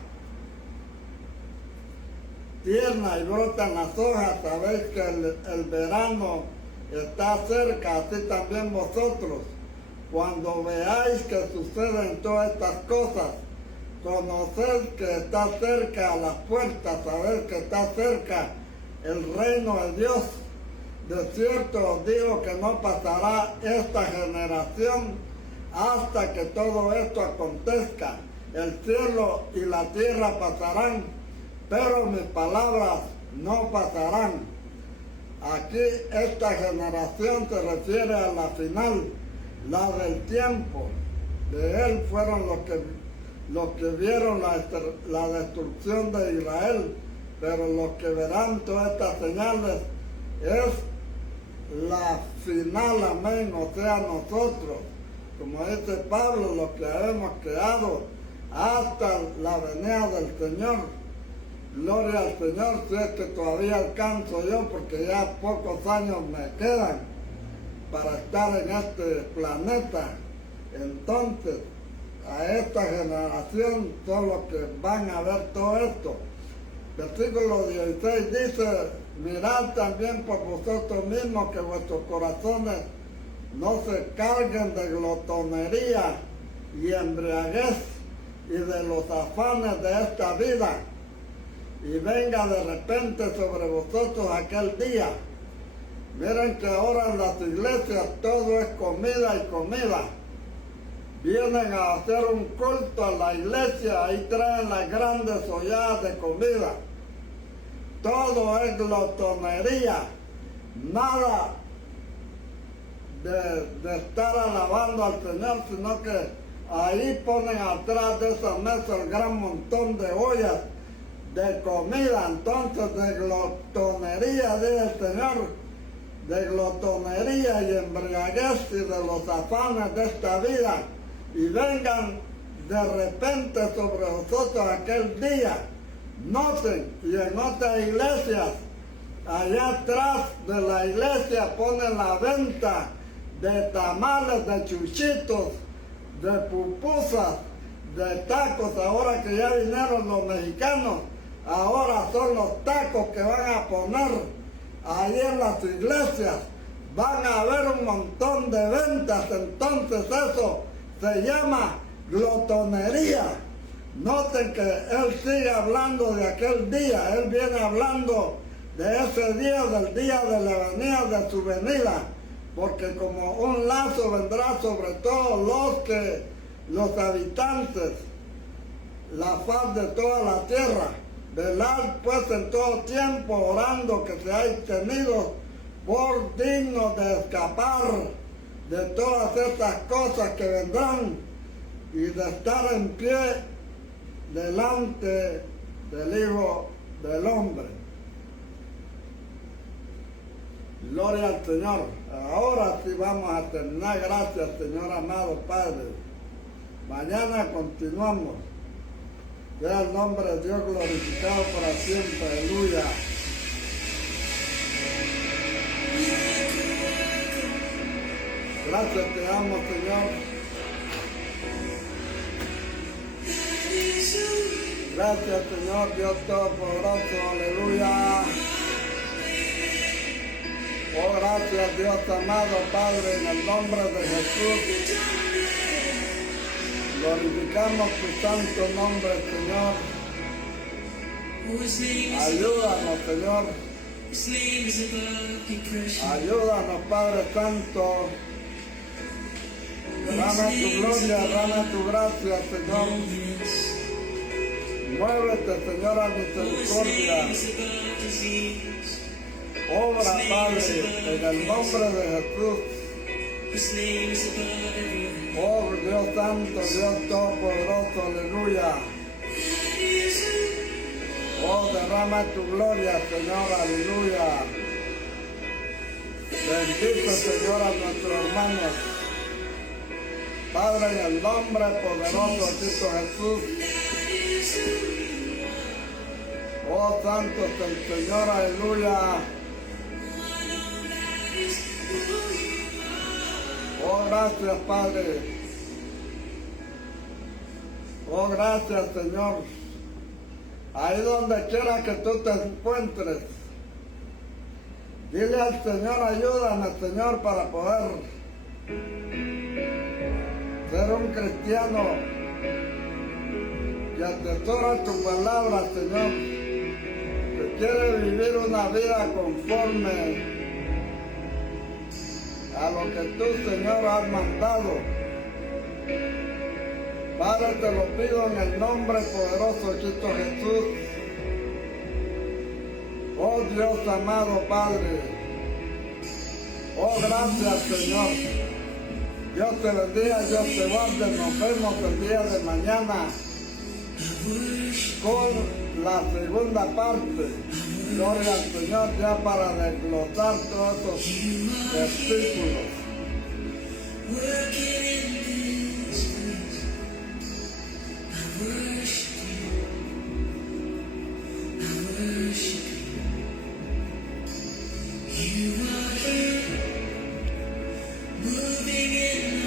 tierna y brotan las hojas. Sabéis que el verano está cerca, así también vosotros. Cuando veáis que suceden todas estas cosas, conoced que está cerca a las puertas, sabed que está cerca el reino de Dios. De cierto os digo que no pasará esta generación hasta que todo esto acontezca. El cielo y la tierra pasarán, pero mis palabras no pasarán. Aquí esta generación se refiere a la final, la del tiempo. De él fueron los que vieron la destrucción de Israel, pero los que verán todas estas señales es la final, amén, o sea, nosotros, como dice Pablo, los que hemos quedado hasta la venida del Señor. Gloria al Señor, si es que todavía alcanzo yo, porque ya pocos años me quedan para estar en este planeta. Entonces, a esta generación son los que van a ver todo esto. Versículo 16 dice: mirad también por vosotros mismos que vuestros corazones no se carguen de glotonería y embriaguez y de los afanes de esta vida, y venga de repente sobre vosotros aquel día. Miren que ahora en las iglesias todo es comida y comida. Vienen a hacer un culto a la iglesia, ahí traen las grandes olladas de comida. Todo es glotonería, nada de estar alabando al Señor, sino que ahí ponen atrás de esa mesa el gran montón de ollas de comida. Entonces, de glotonería, dice el Señor, de glotonería y embriaguez y de los afanes de esta vida, y vengan de repente sobre vosotros aquel día. Noten, y en otras iglesias, allá atrás de la iglesia ponen la venta de tamales, de chuchitos, de pupusas, de tacos. Ahora que ya vinieron los mexicanos, ahora son los tacos que van a poner ahí en las iglesias. Van a haber un montón de ventas. Entonces eso se llama glotonería. Noten que él sigue hablando de aquel día. Él viene hablando de ese día, del día de la venida, de su venida, porque como un lazo vendrá sobre todos los habitantes, la faz de toda la tierra. Velad pues en todo tiempo, orando que seáis tenidos por dignos de escapar de todas estas cosas que vendrán y de estar en pie delante del Hijo del Hombre. Gloria al Señor. Ahora sí vamos a terminar. Gracias, Señor amado Padre. Mañana continuamos. Sea el nombre de Dios glorificado para siempre. Aleluya. Gracias te amo, Señor. Gracias, Señor Dios Todopoderoso, aleluya. Oh, gracias, Dios amado, Padre, en el nombre de Jesús. Glorificamos tu santo nombre, Señor. Ayúdanos, Señor. Ayúdanos, Padre Santo. Derrama tu gloria, derrama tu gracia, Señor. Muévete, Señor, a misericordia. Obra, Padre, en el nombre de Jesús. Oh, Dios Santo, Dios Todopoderoso, aleluya. Oh, derrama tu gloria, Señor, aleluya. Bendice, Señor, a nuestros hermanos. Padre, en el nombre poderoso de Cristo Jesús. Oh, santo es el Señor, aleluya. Oh, gracias, Padre. Oh, gracias, Señor. Ahí donde quiera que tú te encuentres, dile al Señor, ayúdame, Señor, para poder ser un cristiano que atesora tu palabra, Señor, que quiere vivir una vida conforme a lo que tú, Señor, has mandado. Padre, te lo pido en el nombre poderoso de Cristo Jesús. Oh Dios amado Padre. Oh, gracias, Señor. Dios te bendiga, Dios te guarde. Nos vemos el día de mañana con la segunda parte. Gloria al Señor, ya para desglosar todos estos versículos. You are here, moving in